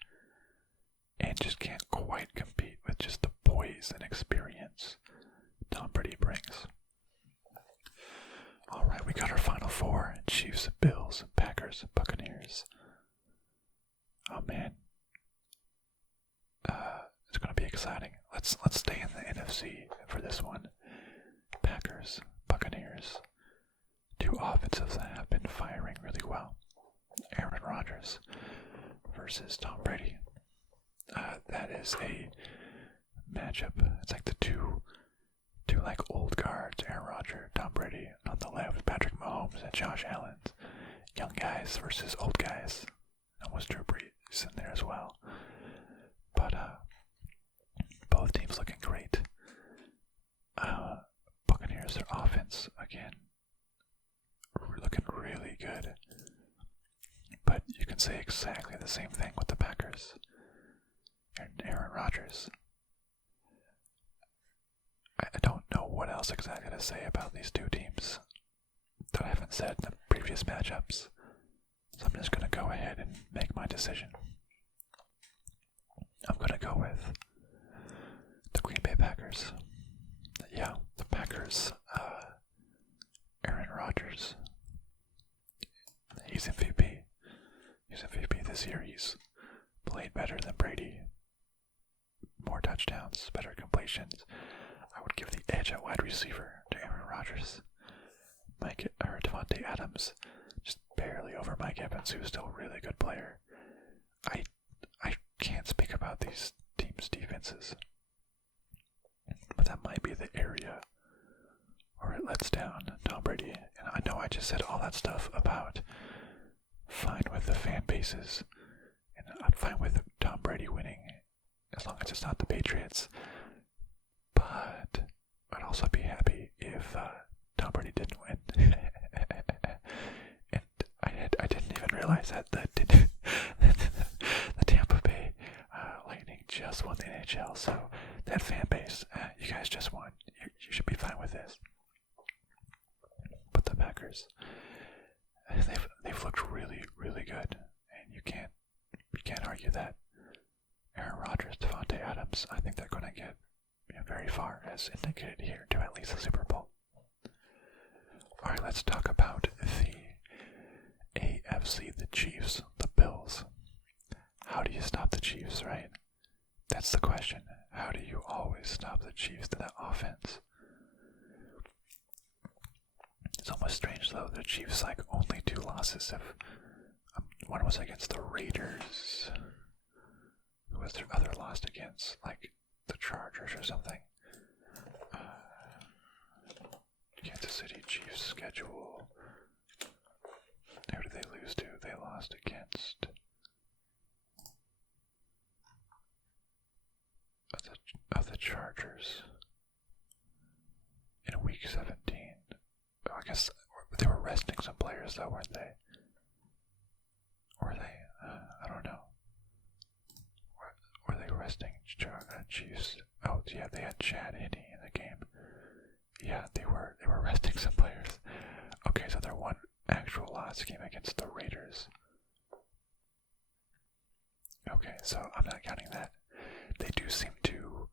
and just can't quite compete with just the poise and experience Tom Brady brings. Alright, we got our final 4. Chiefs, Bills, Packers, Buccaneers. Oh man. It's going to be exciting. Let's stay in the NFC for this one. Packers, Buccaneers. 2 offensives that have been firing really well. Aaron Rodgers versus Tom Brady. That is a matchup. It's like the two like old guards, Aaron Rodgers, Tom Brady on the left, Patrick Mahomes and Josh Allen. Young guys versus old guys. Almost Drew Brees in there as well. But both teams looking great. Buccaneers, their offense again looking really good. But you can say exactly the same thing with the Packers and Aaron Rodgers. I don't know what else exactly to say about these two teams that I haven't said in the previous matchups. So I'm just going to go ahead and make my decision. I'm going to go with the Green Bay Packers. Yeah, the Packers. Aaron Rodgers. He's MVP. He's MVP this year. He's played better than Brady. More touchdowns, better completions. I would give the edge at wide receiver to Aaron Rodgers. Devontae Adams, just barely over Mike Evans, who's still a really good player. I can't speak about these teams' defenses, but that might be the area where it lets down Tom Brady. And I know I just said all that stuff about fine with the fan bases, and I'm fine with Tom Brady winning as long as it's not the Patriots. But I'd also be happy if Tom Brady didn't win. And I didn't even realize that the Tampa Bay Lightning just won the NHL. So that fan base, you guys just won. You should be fine with this. But the Packers, they've looked really, really good, and you can't argue that. Aaron Rodgers, Devontae Adams, I think they're going to get very far, as indicated here, to at least the Super Bowl. All right, let's talk about the AFC, the Chiefs, the Bills. How do you stop the Chiefs, right? That's the question. How do you always stop the Chiefs to that offense? It's almost strange, though. The Chiefs, only 2 losses. One was against the Raiders. Who was their other loss against? The Chargers or something. Kansas City Chiefs schedule. Who did they lose to? They lost against the Chargers in week 17. I guess they were resting some players, though, weren't they? Were they? I don't know. Were they resting Chiefs? Oh, yeah, they had Chad Henne in the game. Yeah, they were resting some players. Okay, so their one actual loss came against the Raiders. Okay, so I'm not counting that. They do seem to...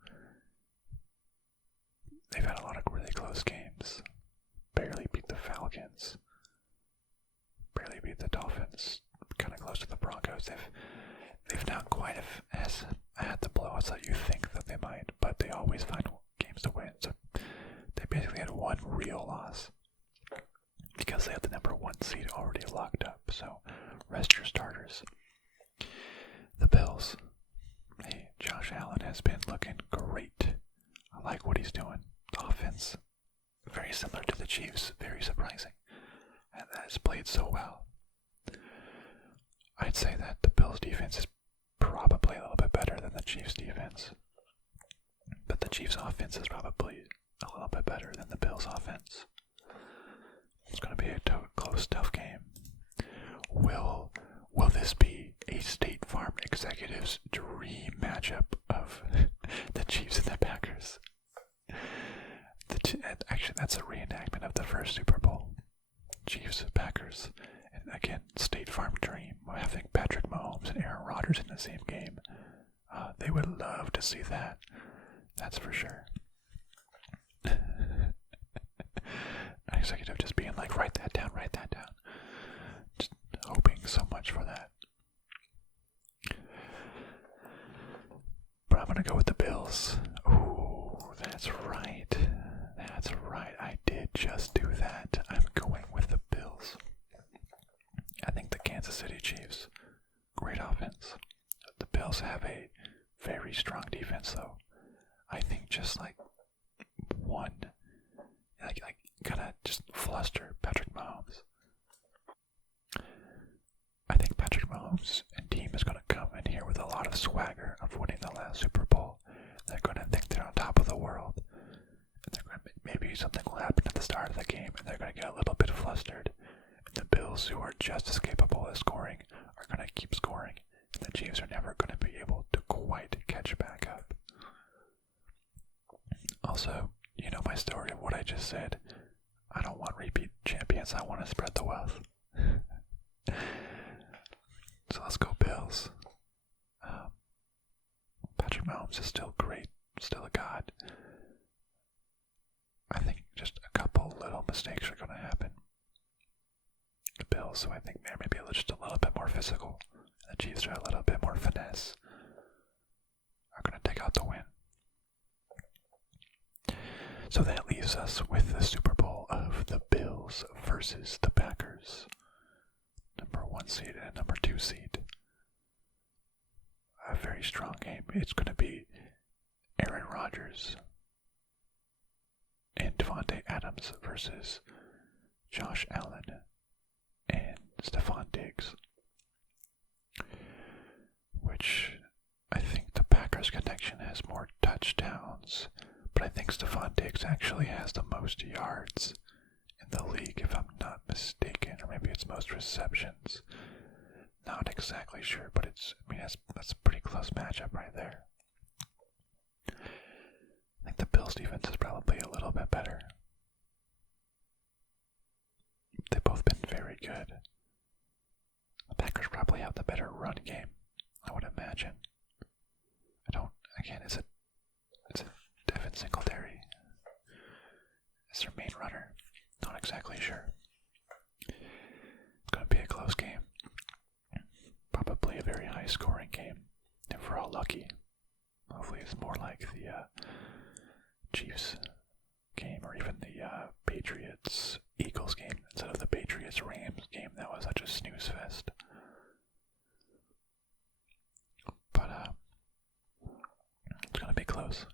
They've had a lot of really close games. Barely beat the Falcons. Barely beat the Dolphins. Kind of close to the Broncos. They've not quite as had the blowouts that you think that they might, but they always find games to win. So they basically had one real loss because they had the number 1 seed already locked up. So rest your starters. The Bills. Hey, Josh Allen has been looking great. I like what he's doing. The offense, very similar to the Chiefs, very surprising. And that has played so well. I'd say that the Bills defense is probably a little bit better than the Chiefs defense. But the Chiefs offense is probably a little bit better than the Bills offense. It's going to be a close, tough game. Will this be a State Farm executive's dream matchup of the Chiefs and the Packers? Actually, that's a reenactment of the first Super Bowl. Chiefs, Packers, and again, State Farm dream. Having Patrick Mahomes and Aaron Rodgers in the same game. They would love to see that. That's for sure. An executive just being like, write that down. Just hoping so much for that. But I'm going to go with the Bills. Ooh, that's right. I did just do that. I'm going with the Bills. I think the Kansas City Chiefs, great offense. The Bills have a very strong defense, though. I think just one, kind of just fluster Patrick Mahomes. I think Patrick Mahomes and team is going to come in here with a lot of swagger of winning the last Super Bowl. They're going to think they're on top of the world. And they're going to, maybe something will happen at the start of the game, and they're going to get a little bit flustered. And the Bills, who are just as capable as scoring, are going to keep scoring. And the Chiefs are never going to be able to quite catch back up. Also, you know my story of what I just said. I don't want repeat champions. I want to spread the wealth. So let's go Bills. Patrick Mahomes is still great, still a god. I think just a couple little mistakes are going to happen. The Bills, so I think they're maybe just a little bit more physical. And the Chiefs are a little bit more finesse. Are going to take out the win. So that leaves us with the Super Bowl of the Bills versus the Packers. Number 1 seed and number 2 seed. A very strong game. It's going to be Aaron Rodgers and Devontae Adams versus Josh Allen and Stephon Diggs. Which I think the Packers connection has more touchdowns, but I think Stephon Diggs actually has the most yards in the league, if I'm not mistaken, or maybe it's most receptions. Not exactly sure, but that's a pretty close matchup right there. I think the Bills' defense is probably a little bit better. They've both been very good. The Packers probably have the better run game, I would imagine. Is it Devin Singletary? Is their main runner? Not exactly sure. It's going to be a close game. Probably a very high scoring game, if we're all lucky. Hopefully it's more like the Chiefs game, or even the Patriots-Eagles game, instead of the Patriots-Rams game. That was such a snooze fest. But it's going to be close.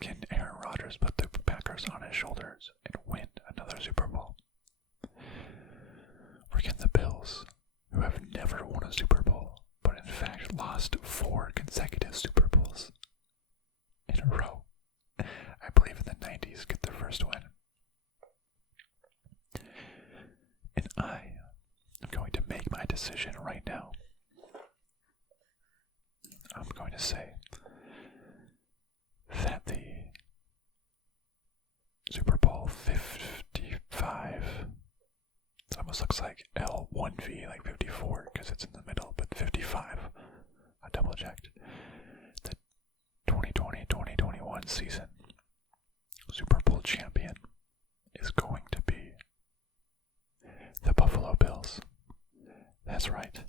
Can Aaron Rodgers put the Packers on his shoulders and win another Super Bowl? Or can the Bills, who have never won a Super Bowl, but in fact lost 4 consecutive Super Bowls in a row, I believe in the 90s, get their first win? And I am going to make my decision right now. I'm going to say that the Super Bowl 55, it almost looks like L1V, like 54, because it's in the middle, but 55, I double checked. The 2020-2021 season Super Bowl champion is going to be the Buffalo Bills. That's right,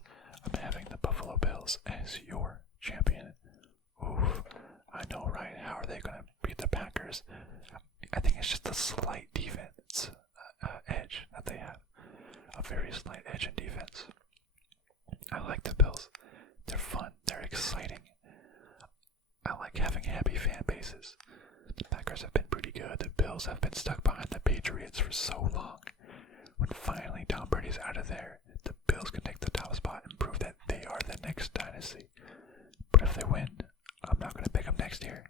I'm having the Buffalo Bills as your champion. Oof, I know, right? How are they going to beat the Packers? I think it's just a slight defense edge that they have. A very slight edge in defense. I like the Bills. They're fun. They're exciting. I like having happy fan bases. The Packers have been pretty good. The Bills have been stuck behind the Patriots for so long. When finally Tom Brady's out of there, the Bills can take the top spot and prove that they are the next dynasty. But if they win, I'm not going to pick them next year.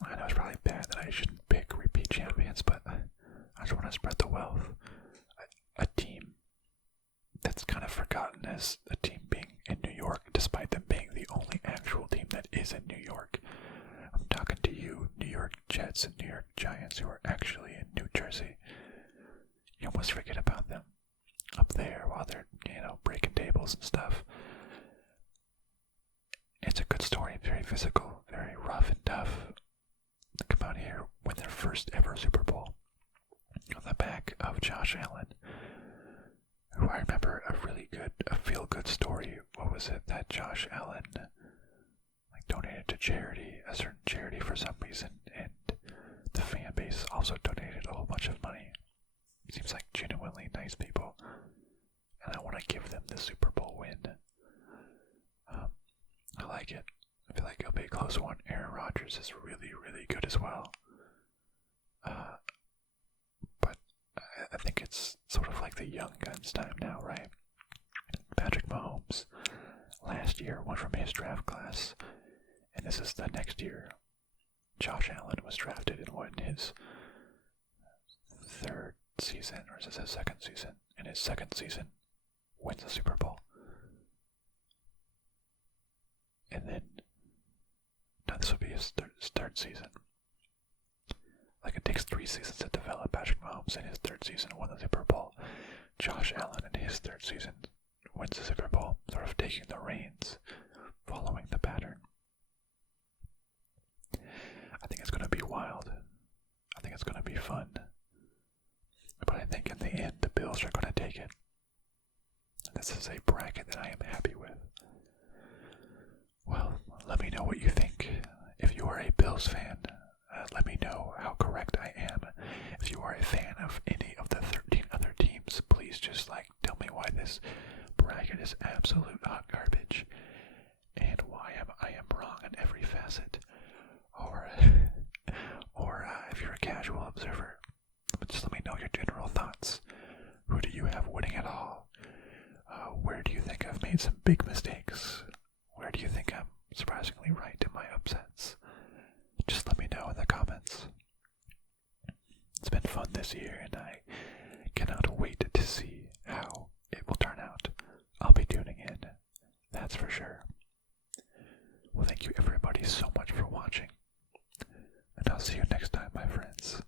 I know it's probably bad that I shouldn't pick repeat champions, but I just want to spread the wealth. A team that's kind of forgotten as a team being in New York, despite them being the only actual team that is in New York. I'm talking to you, New York Jets and New York Giants, who are actually in New Jersey. You almost forget about them up there while they're, breaking tables and stuff. It's a good story, very physical, very rough and tough. They come out here, win their first ever Super Bowl on the back of Josh Allen, who I remember a feel-good story. What was it that Josh Allen donated to charity, a certain charity for some reason, and the fan base also donated a whole bunch of money. Seems like genuinely nice people, and I want to give them the Super Bowl win. I like it. I feel like it'll be a close one. Aaron Rodgers is really, really good as well. But I think it's sort of like the young guns time now, right? Patrick Mahomes last year went from his draft class, and this is the next year. Josh Allen was drafted in his 3rd season, or is this his 2nd season? In his 2nd season, wins the Super Bowl. And then, this would be his third season. It takes 3 seasons to develop. Patrick Mahomes in his 3rd season won the Super Bowl. Josh Allen in his 3rd season wins the Super Bowl, sort of taking the reins, following the pattern. I think it's going to be wild. I think it's going to be fun. But I think in the end, the Bills are going to take it. This is a bracket that I am happy with. Well, let me know what you think. If you are a Bills fan, has it, or if you're a casual observer, just let me know your general thoughts. Who do you have winning it all? Where do you think I've made some big mistakes? Where do you think I'm surprisingly right in my upsets? Just let me know in the comments. It's been fun this year, and I cannot wait to see how it will turn out. I'll be tuning in, that's for sure. Well, thank you everybody so much for watching, and I'll see you next time, my friends.